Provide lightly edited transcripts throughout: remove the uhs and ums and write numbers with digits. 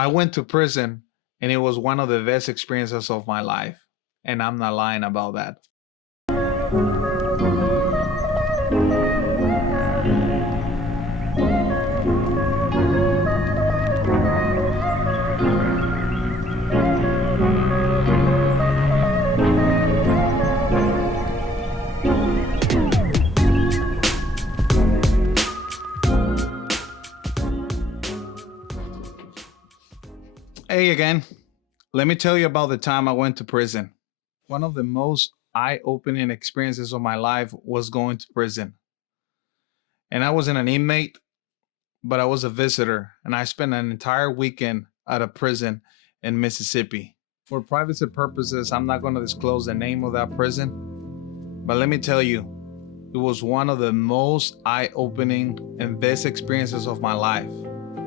I went to prison and it was one of the best experiences of my life. And I'm not lying about that. Hey again, let me tell you about the time I went to prison. One of the most eye opening experiences of my life was going to prison. And I wasn't an inmate, but I was a visitor, and I spent an entire weekend at a prison in Mississippi. For privacy purposes, I'm not going to disclose the name of that prison, but let me tell you, it was one of the most eye opening and best experiences of my life.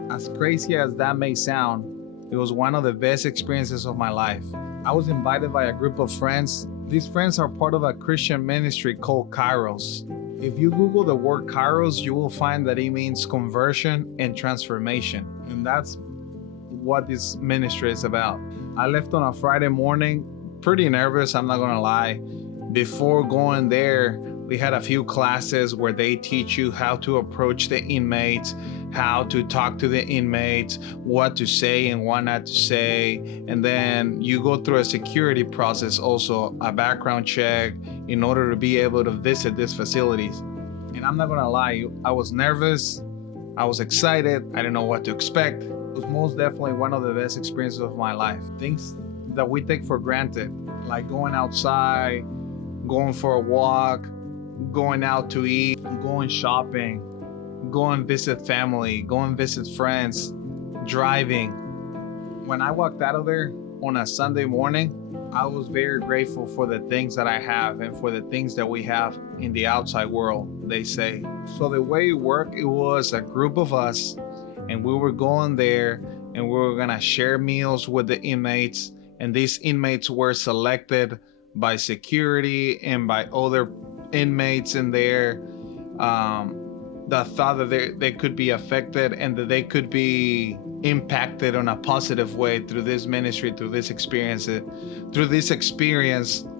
As crazy as that may sound, it was one of the best experiences of my life. I was invited by a group of friends. These friends are part of a Christian ministry called Kairos. If you Google the word Kairos, you will find that it means conversion and transformation. And that's what this ministry is about. I left on a Friday morning, pretty nervous, I'm not gonna lie. Before going there, we had a few classes where they teach you how to approach the inmates, how to talk to the inmates, what to say and what not to say. And then you go through a security process, also a background check, in order to be able to visit these facilities. And I'm not gonna lie, I was nervous, I was excited, I didn't know what to expect. It was most definitely one of the best experiences of my life. Things that we take for granted, like going outside, going for a walk, going out to eat, going shopping, going visit family, going visit friends, driving. When I walked out of there on a Sunday morning, I was very grateful for the things that I have and for the things that we have in the outside world, they say. So the way it worked, it was a group of us, and we were going there and we were gonna share meals with the inmates, and these inmates were selected by security and by other inmates in there that thought that they could be affected and that they could be impacted in a positive way through this ministry, through this experience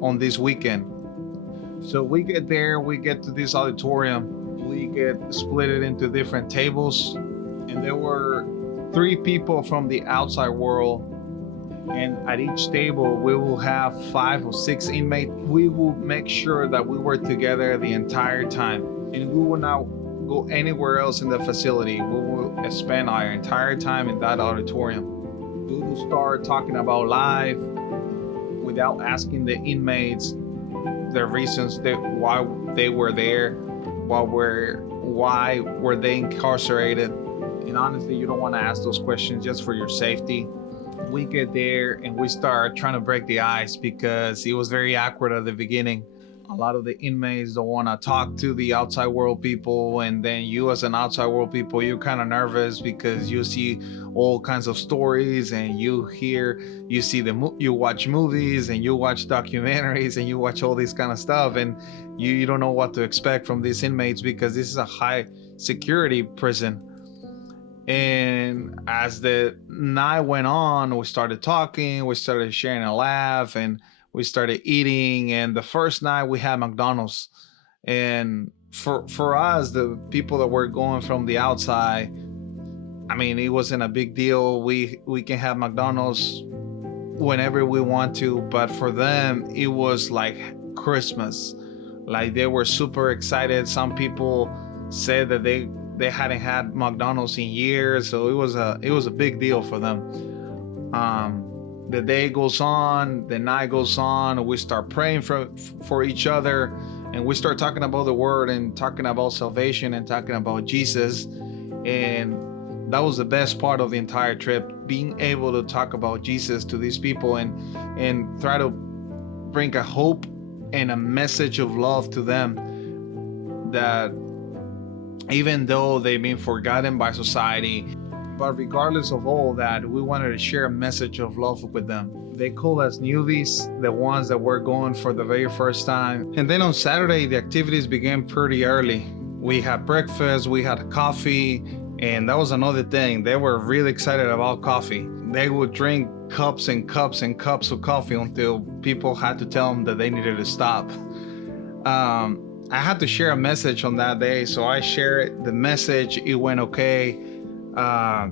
on this weekend. So we get there, we get to this auditorium, we get split it into different tables, and there were 3 people from the outside world. And at each table, we will have 5 or 6 inmates. We will make sure that we were together the entire time. And we will not go anywhere else in the facility. We will spend our entire time in that auditorium. We will start talking about life without asking the inmates the reasons why they were there, why were they incarcerated. And honestly, you don't want to ask those questions just for your safety. We get there and we start trying to break the ice because it was very awkward at the beginning. A lot of the inmates don't want to talk to the outside world people, and then you as an outside world people, you're kind of nervous because you see all kinds of stories and you watch movies and you watch documentaries and you watch all this kind of stuff, and you don't know what to expect from these inmates because this is a high security prison. And as the night went on, we started talking, we started sharing a laugh, and we started eating. And the first night we had McDonald's. And for us, the people that were going from the outside, I mean, it wasn't a big deal. We can have McDonald's whenever we want to, but for them, it was like Christmas. Like they were super excited. Some people said that they hadn't had McDonald's in years, so it was a big deal for them. The day goes on, the night goes on, we start praying for each other, and we start talking about the word and talking about salvation and talking about Jesus. And that was the best part of the entire trip, being able to talk about Jesus to these people and try to bring a hope and a message of love to them, that even though they've been forgotten by society, but regardless of all that, we wanted to share a message of love with them. They call us newbies, the ones that were going for the very first time. And then on Saturday, the activities began pretty early. We had breakfast, we had coffee, And that was another thing. They were really excited about coffee. They would drink cups and cups and cups of coffee until people had to tell them that they needed to stop. I had to share a message on that day, so I shared the message. It went okay. But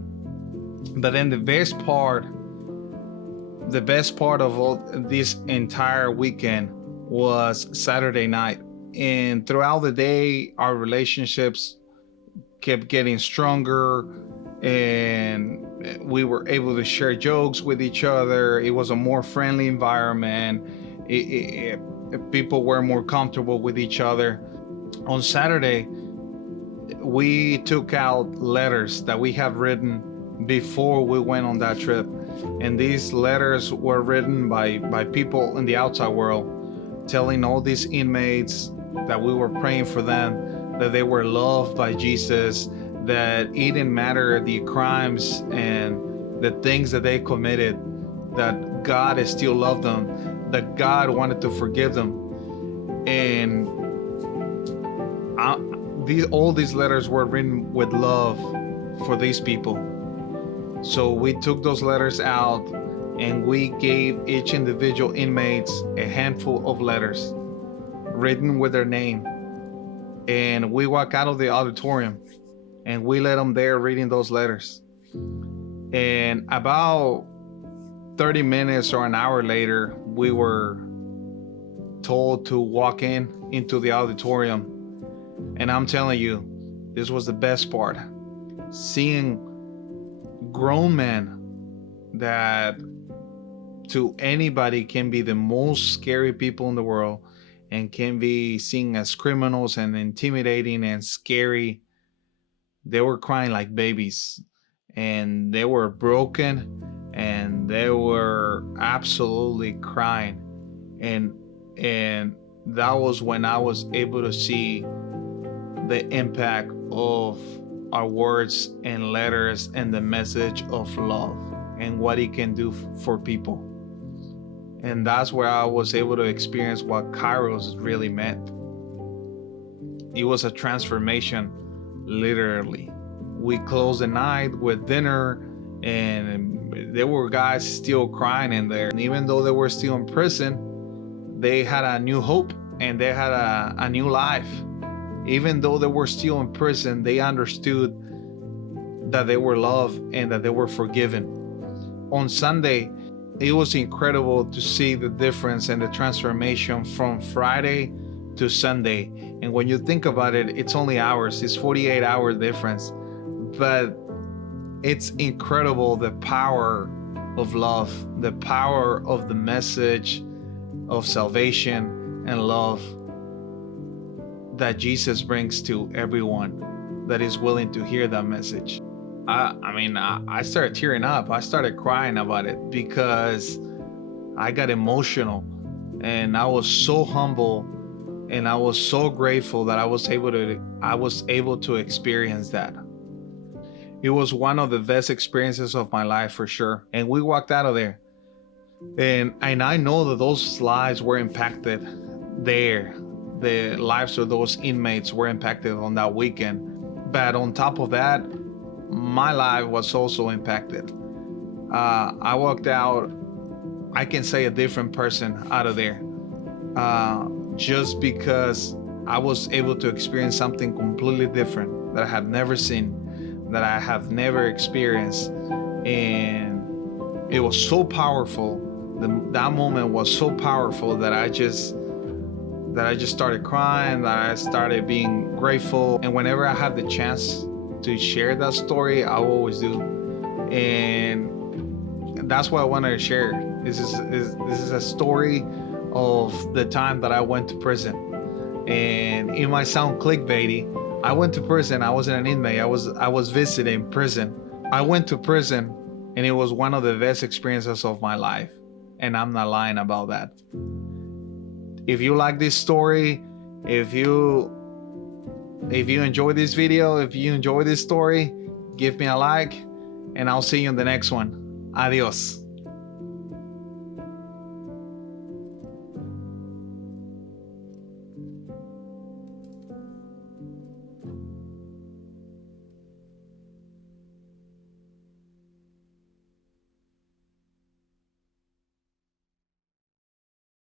then the best part of all this entire weekend was Saturday night. And throughout the day, our relationships kept getting stronger, and we were able to share jokes with each other. It was a more friendly environment. People were more comfortable with each other. On Saturday, we took out letters that we have written before we went on that trip. And these letters were written by people in the outside world, telling all these inmates that we were praying for them, that they were loved by Jesus, that it didn't matter the crimes and the things that they committed, that God still loved them, that God wanted to forgive them. And all these letters were written with love for these people. So we took those letters out and we gave each individual inmates a handful of letters written with their name. And we walked out of the auditorium and we let them there reading those letters. And about 30 minutes or an hour later, we were told to walk into the auditorium. And I'm telling you, this was the best part. Seeing grown men that to anybody can be the most scary people in the world and can be seen as criminals and intimidating and scary. They were crying like babies, and they were broken, and they were absolutely crying. And that was when I was able to see the impact of our words and letters and the message of love and what it can do for people. And that's where I was able to experience what Kairos really meant. It was a transformation, literally. We closed the night with dinner, and there were guys still crying in there. And even though they were still in prison, they had a new hope and they had a new life. Even though they were still in prison, they understood that they were loved and that they were forgiven. On Sunday, it was incredible to see the difference and the transformation from Friday to Sunday. And when you think about it, it's only hours, it's 48-hour difference. But it's incredible, the power of love, the power of the message of salvation and love that Jesus brings to everyone that is willing to hear that message. I started tearing up. I started crying about it because I got emotional, and I was so humble, and I was so grateful that I was able to experience that. It was one of the best experiences of my life for sure. And we walked out of there, and I know that those lives were impacted there. The lives of those inmates were impacted on that weekend. But on top of that, my life was also impacted. I walked out, I can say a different person out of there. Just because I was able to experience something completely different that I have never seen, that I have never experienced. And it was so powerful. That moment was so powerful that I just started crying, that I started being grateful. And whenever I have the chance to share that story, I always do. And that's what I wanted to share. This is a story of the time that I went to prison. And it might sound clickbaity. I went to prison. I wasn't an inmate. I was visiting prison. I went to prison, and it was one of the best experiences of my life. And I'm not lying about that. If you like this story, if you enjoy this video, if you enjoy this story, give me a like, and I'll see you in the next one. Adios.